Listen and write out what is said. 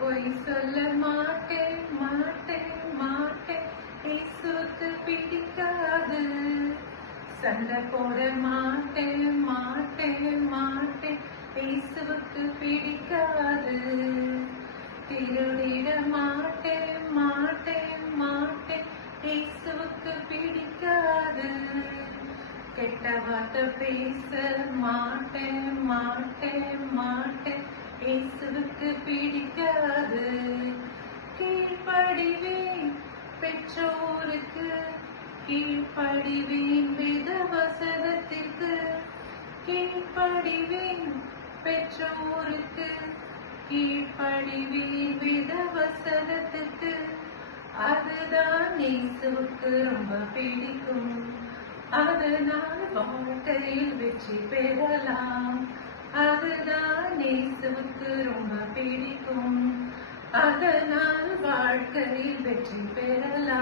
பொய் சொல்ல மாட்டேன் மாட்டேன் மாட்டேன், இயேசுவுக்கு பிடிக்காது. சண்டை போட மாட்டேன் மாட்டேன் மாட்டேன், இயேசுவுக்கு பிடிக்காது. திருடிட மாட்டேன் மாட்டேன் மாட்டேன், இயேசுவுக்கு பிடிக்காது. கெட்ட வார்த்தை பேச மாட்டேன் மாட்டேன் மாட்டேன், இயேசுவுக்கு பிடிக்காது. கீழ்ப்படிவேன் பெற்றோருக்கு, கீழ்ப்படிவேன் வேதவசனத்திற்கு. கீழ்ப்படிவேன் பெற்றோருக்கு, கீழ்ப்படிவேன் வேதவசனத்திற்கு. அதுதான் இயேசுவுக்கு ரொம்ப பிடிக்கும். அதனால் வாழ்க்கையில் வெற்றி பெறலாம். அதுதான் இயேசுவுக்கு ரொம்ப பிடிக்கும். அதனால் வாழ்க்கையில் வெற்றி பெறலாம்.